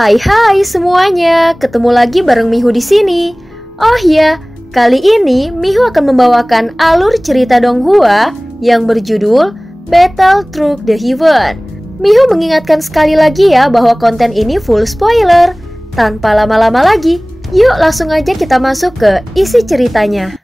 Hai semuanya, ketemu lagi bareng Mihu di sini. Oh ya, kali ini Mihu akan membawakan alur cerita Donghua yang berjudul Battle Through the Heaven. Mihu mengingatkan sekali lagi ya bahwa konten ini full spoiler. Tanpa lama-lama lagi, yuk langsung aja kita masuk ke isi ceritanya.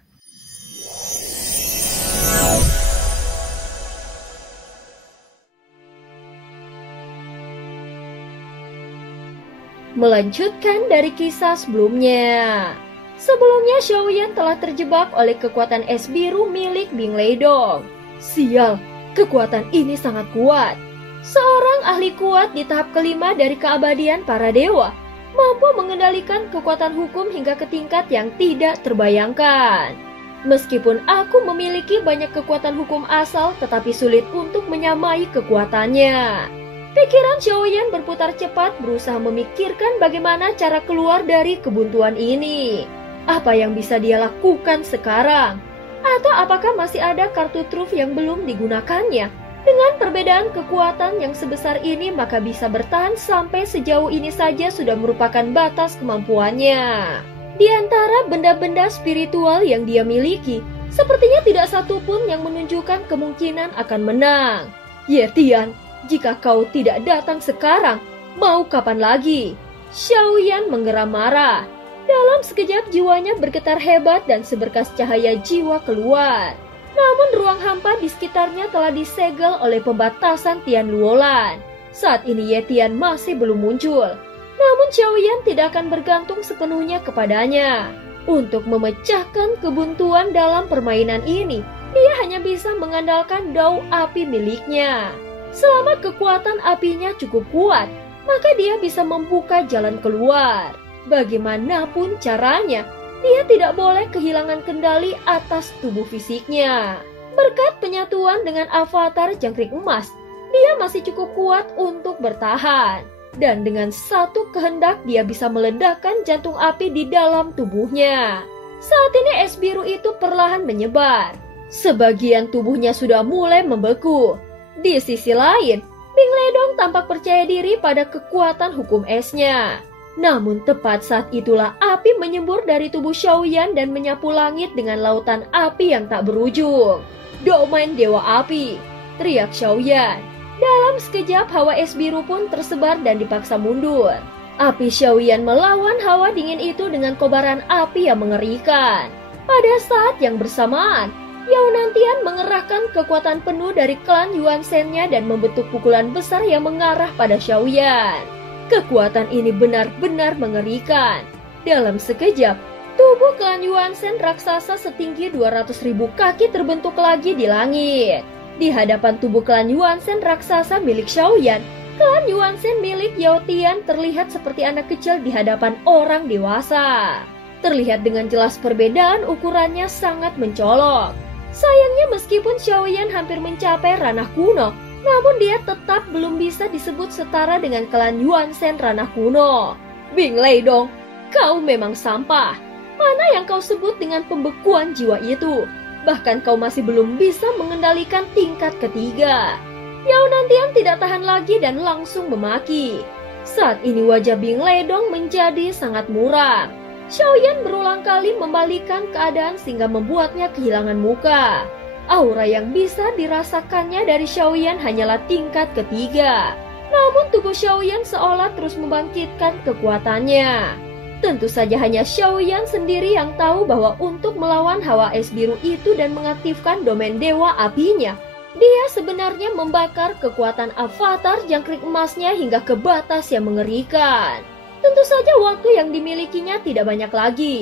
Melanjutkan dari kisah sebelumnya. Sebelumnya Xiaoyan telah terjebak oleh kekuatan es biru milik Bing Leidong. Sial, kekuatan ini sangat kuat. Seorang ahli kuat di tahap kelima dari keabadian para dewa mampu mengendalikan kekuatan hukum hingga ke tingkat yang tidak terbayangkan. Meskipun aku memiliki banyak kekuatan hukum asal, tetapi sulit untuk menyamai kekuatannya. Pikiran Xiaoyan berputar cepat berusaha memikirkan bagaimana cara keluar dari kebuntuan ini. Apa yang bisa dia lakukan sekarang? Atau apakah masih ada kartu truf yang belum digunakannya? Dengan perbedaan kekuatan yang sebesar ini, maka bisa bertahan sampai sejauh ini saja sudah merupakan batas kemampuannya. Di antara benda-benda spiritual yang dia miliki, sepertinya tidak satu pun yang menunjukkan kemungkinan akan menang. Ye Tian, jika kau tidak datang sekarang, mau kapan lagi? Xiaoyan menggeram marah. Dalam sekejap jiwanya bergetar hebat dan seberkas cahaya jiwa keluar. Namun ruang hampa di sekitarnya telah disegel oleh pembatasan Tian Luolan. Saat ini Ye Tian masih belum muncul. Namun Xiaoyan tidak akan bergantung sepenuhnya kepadanya. Untuk memecahkan kebuntuan dalam permainan ini, dia hanya bisa mengandalkan dao api miliknya. Selama kekuatan apinya cukup kuat, maka dia bisa membuka jalan keluar. Bagaimanapun caranya, dia tidak boleh kehilangan kendali atas tubuh fisiknya. Berkat penyatuan dengan avatar jangkrik emas, dia masih cukup kuat untuk bertahan. Dan dengan satu kehendak dia bisa meledakkan jantung api di dalam tubuhnya. Saat ini es biru itu perlahan menyebar. Sebagian tubuhnya sudah mulai membeku. Di sisi lain, Bing Leidong tampak percaya diri pada kekuatan hukum esnya. Namun tepat saat itulah api menyembur dari tubuh Xiaoyan dan menyapu langit dengan lautan api yang tak berujung. Domain Dewa Api, teriak Xiaoyan. Dalam sekejap hawa es biru pun tersebar dan dipaksa mundur. Api Xiaoyan melawan hawa dingin itu dengan kobaran api yang mengerikan. Pada saat yang bersamaan, Yao Nantian mengerahkan kekuatan penuh dari klan Yuan Shen-nya dan membentuk pukulan besar yang mengarah pada Xiaoyan. Kekuatan ini benar-benar mengerikan. Dalam sekejap, tubuh klan Yuan Shen raksasa setinggi 200.000 kaki terbentuk lagi di langit. Di hadapan tubuh klan Yuan Shen raksasa milik Xiaoyan, klan Yuan Shen milik Yao Tian terlihat seperti anak kecil di hadapan orang dewasa. Terlihat dengan jelas perbedaan ukurannya sangat mencolok. Sayangnya meskipun Xiaoyan hampir mencapai ranah kuno, namun dia tetap belum bisa disebut setara dengan klan Yuan Shen ranah kuno. Bing Leidong, kau memang sampah. Mana yang kau sebut dengan pembekuan jiwa itu? Bahkan kau masih belum bisa mengendalikan tingkat ketiga. Yao Nantian tidak tahan lagi dan langsung memaki. Saat ini wajah Bing Leidong menjadi sangat muram. Xiaoyan berulang kali membalikkan keadaan sehingga membuatnya kehilangan muka. Aura yang bisa dirasakannya dari Xiaoyan hanyalah tingkat ketiga. Namun tubuh Xiaoyan seolah terus membangkitkan kekuatannya. Tentu saja hanya Xiaoyan sendiri yang tahu bahwa untuk melawan hawa es biru itu dan mengaktifkan domain dewa apinya, dia sebenarnya membakar kekuatan avatar jangkrik emasnya hingga ke batas yang mengerikan. Tentu saja waktu yang dimilikinya tidak banyak lagi.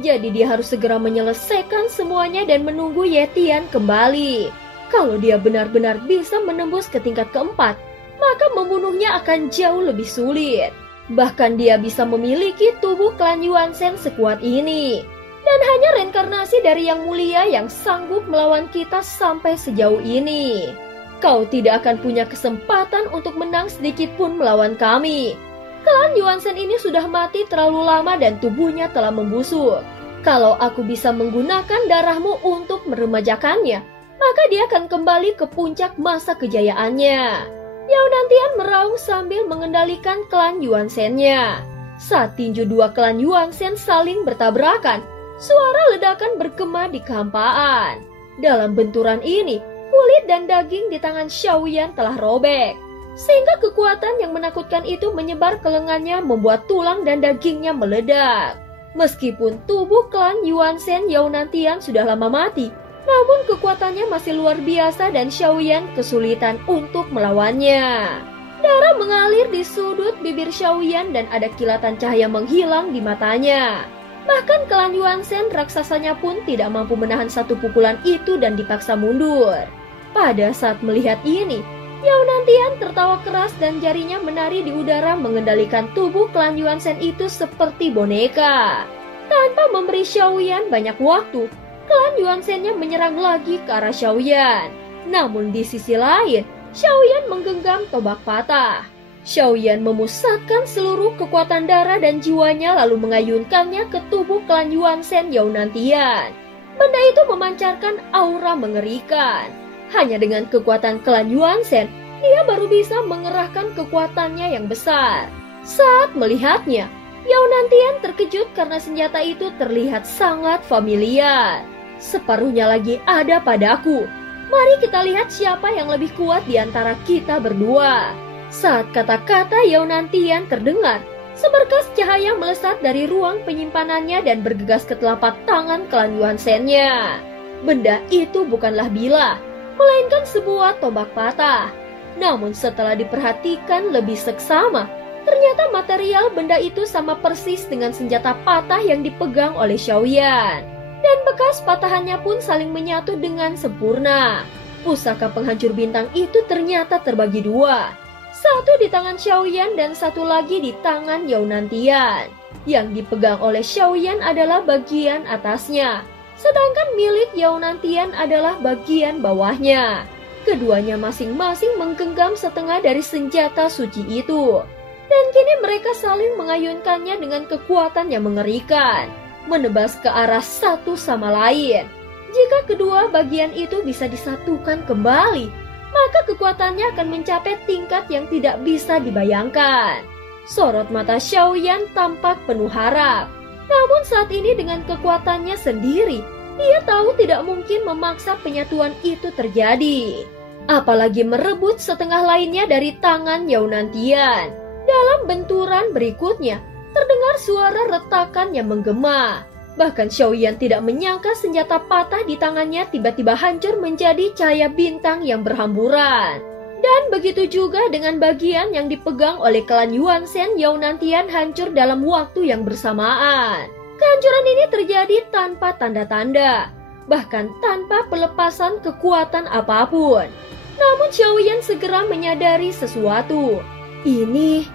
Jadi dia harus segera menyelesaikan semuanya dan menunggu Ye Tian kembali. Kalau dia benar-benar bisa menembus ke tingkat keempat, maka membunuhnya akan jauh lebih sulit. Bahkan dia bisa memiliki tubuh klan Yuan Shen sekuat ini. Dan hanya reinkarnasi dari yang mulia yang sanggup melawan kita sampai sejauh ini. Kau tidak akan punya kesempatan untuk menang sedikit pun melawan kami. Klan Yuan Shen ini sudah mati terlalu lama dan tubuhnya telah membusuk. Kalau aku bisa menggunakan darahmu untuk meremajakannya, maka dia akan kembali ke puncak masa kejayaannya. Yao Nantian meraung sambil mengendalikan klan Yuan Shen-nya. Saat tinju dua klan Yuan Shen saling bertabrakan, suara ledakan bergema di kehampaan. Dalam benturan ini, kulit dan daging di tangan Xiaoyan telah robek, sehingga kekuatan yang menakutkan itu menyebar ke lengannya membuat tulang dan dagingnya meledak. Meskipun tubuh klan Yuan Shen Yao Nantian sudah lama mati, namun kekuatannya masih luar biasa dan Xiaoyan kesulitan untuk melawannya. Darah mengalir di sudut bibir Xiaoyan dan ada kilatan cahaya menghilang di matanya. Bahkan klan Yuan Shen raksasanya pun tidak mampu menahan satu pukulan itu dan dipaksa mundur. Pada saat melihat ini, Yao Nantian tertawa keras dan jarinya menari di udara mengendalikan tubuh klan Yuan Shen itu seperti boneka. Tanpa memberi Xiaoyan banyak waktu, klan Yuan Shen-nya menyerang lagi ke arah Xiaoyan. Namun di sisi lain, Xiaoyan menggenggam tombak patah. Xiaoyan memusatkan seluruh kekuatan darah dan jiwanya lalu mengayunkannya ke tubuh klan Yuan Shen Yao Nantian. Benda itu memancarkan aura mengerikan. Hanya dengan kekuatan klan Yuan Shen, dia baru bisa mengerahkan kekuatannya yang besar. Saat melihatnya, Yao Nantian terkejut karena senjata itu terlihat sangat familiar. Separuhnya lagi ada padaku. Mari kita lihat siapa yang lebih kuat di antara kita berdua. Saat kata-kata Yao Nantian terdengar, seberkas cahaya melesat dari ruang penyimpanannya dan bergegas ke telapak tangan klan Yuan Shen-nya. Benda itu bukanlah bilah, melainkan sebuah tombak patah. Namun setelah diperhatikan lebih seksama, ternyata material benda itu sama persis dengan senjata patah yang dipegang oleh Xiaoyan. Dan bekas patahannya pun saling menyatu dengan sempurna. Pusaka penghancur bintang itu ternyata terbagi dua. Satu di tangan Xiaoyan dan satu lagi di tangan Yao Nantian. Yang dipegang oleh Xiaoyan adalah bagian atasnya, sedangkan milik Yao Nantian adalah bagian bawahnya. Keduanya masing-masing menggenggam setengah dari senjata suci itu. Dan kini mereka saling mengayunkannya dengan kekuatan yang mengerikan, menebas ke arah satu sama lain. Jika kedua bagian itu bisa disatukan kembali, maka kekuatannya akan mencapai tingkat yang tidak bisa dibayangkan. Sorot mata Xiaoyan tampak penuh harap. Namun saat ini dengan kekuatannya sendiri, dia tahu tidak mungkin memaksa penyatuan itu terjadi. Apalagi merebut setengah lainnya dari tangan Yao Nantian. Dalam benturan berikutnya, terdengar suara retakan yang menggema. Bahkan Xiaoyan tidak menyangka senjata patah di tangannya tiba-tiba hancur menjadi cahaya bintang yang berhamburan. Dan begitu juga dengan bagian yang dipegang oleh klan Yuan Shen Yao Nantian hancur dalam waktu yang bersamaan. Kehancuran ini terjadi tanpa tanda-tanda, bahkan tanpa pelepasan kekuatan apapun. Namun Xiaoyan segera menyadari sesuatu. Ini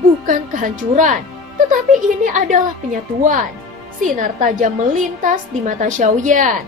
bukan kehancuran, tetapi ini adalah penyatuan. Sinar tajam melintas di mata Xiaoyan.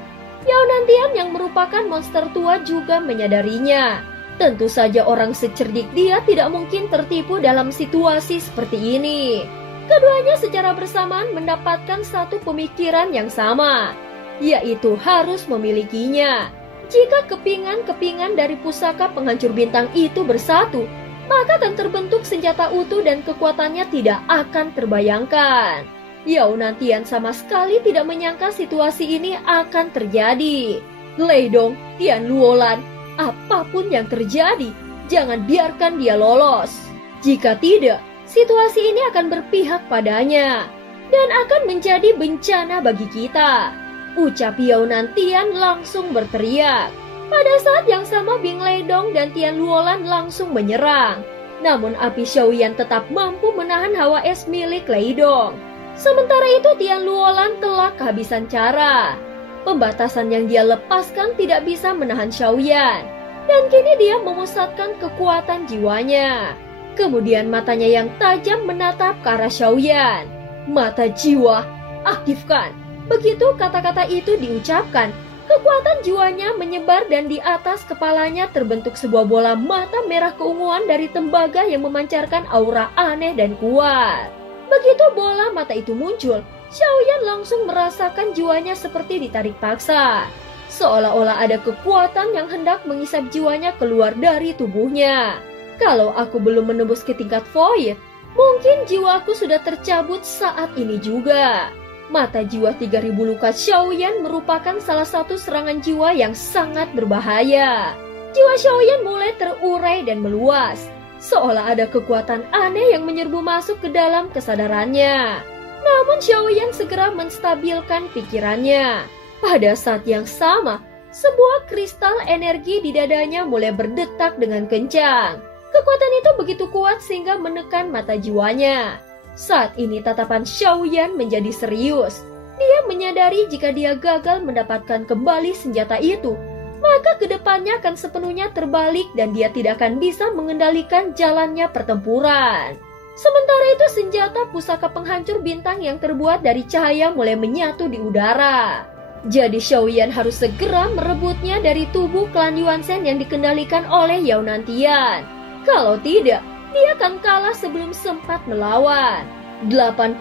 Yao Nantian yang merupakan monster tua juga menyadarinya. Tentu saja orang secerdik dia tidak mungkin tertipu dalam situasi seperti ini. Keduanya secara bersamaan mendapatkan satu pemikiran yang sama, yaitu harus memilikinya. Jika kepingan-kepingan dari pusaka penghancur bintang itu bersatu, maka akan terbentuk senjata utuh dan kekuatannya tidak akan terbayangkan. Yao Nantian sama sekali tidak menyangka situasi ini akan terjadi. Leidong, Tian Luolan, apapun yang terjadi, jangan biarkan dia lolos. Jika tidak, situasi ini akan berpihak padanya dan akan menjadi bencana bagi kita. Ucap Yao Nantian langsung berteriak. Pada saat yang sama Bing Leidong dan Tian Luolan langsung menyerang. Namun api Xiaoyan tetap mampu menahan hawa es milik Leidong. Sementara itu Tian Luolan telah kehabisan cara. Pembatasan yang dia lepaskan tidak bisa menahan Xiaoyan. Dan kini dia memusatkan kekuatan jiwanya. Kemudian matanya yang tajam menatap ke arah Xiaoyan. Mata jiwa, aktifkan. Begitu kata-kata itu diucapkan, kekuatan jiwanya menyebar dan di atas kepalanya terbentuk sebuah bola mata merah keunguan dari tembaga yang memancarkan aura aneh dan kuat. Begitu bola mata itu muncul, Xiaoyan langsung merasakan jiwanya seperti ditarik paksa. Seolah-olah ada kekuatan yang hendak mengisap jiwanya keluar dari tubuhnya. Kalau aku belum menembus ke tingkat void, mungkin jiwaku sudah tercabut saat ini juga. Mata jiwa 3000 luka Xiaoyan merupakan salah satu serangan jiwa yang sangat berbahaya. Jiwa Xiaoyan mulai terurai dan meluas, seolah ada kekuatan aneh yang menyerbu masuk ke dalam kesadarannya. Namun Xiaoyan segera menstabilkan pikirannya. Pada saat yang sama, sebuah kristal energi di dadanya mulai berdetak dengan kencang. Kekuatan itu begitu kuat sehingga menekan mata jiwanya. Saat ini tatapan Xiaoyan menjadi serius. Dia menyadari jika dia gagal mendapatkan kembali senjata itu, maka kedepannya akan sepenuhnya terbalik dan dia tidak akan bisa mengendalikan jalannya pertempuran. Sementara itu senjata pusaka penghancur bintang yang terbuat dari cahaya mulai menyatu di udara. Jadi Xiaoyan harus segera merebutnya dari tubuh klan Yuanzhen yang dikendalikan oleh Yao Nantian. Kalau tidak, dia akan kalah sebelum sempat melawan. 82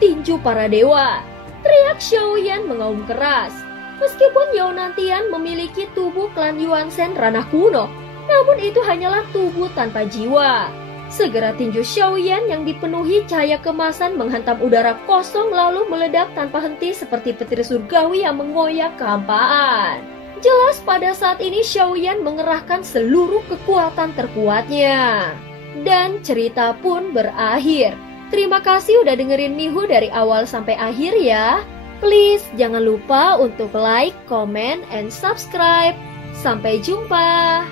tinju para dewa. Teriak Xiaoyan mengaum keras. Meskipun Yao Nantian memiliki tubuh klan Yuanzhen ranah kuno, namun itu hanyalah tubuh tanpa jiwa. Segera tinju Xiaoyan yang dipenuhi cahaya kemasan menghantam udara kosong lalu meledak tanpa henti seperti petir surgawi yang mengoyak kehampaan. Jelas pada saat ini Xiaoyan mengerahkan seluruh kekuatan terkuatnya. Dan cerita pun berakhir. Terima kasih udah dengerin Mihu dari awal sampai akhir ya. Please jangan lupa untuk like, comment, and subscribe. Sampai jumpa.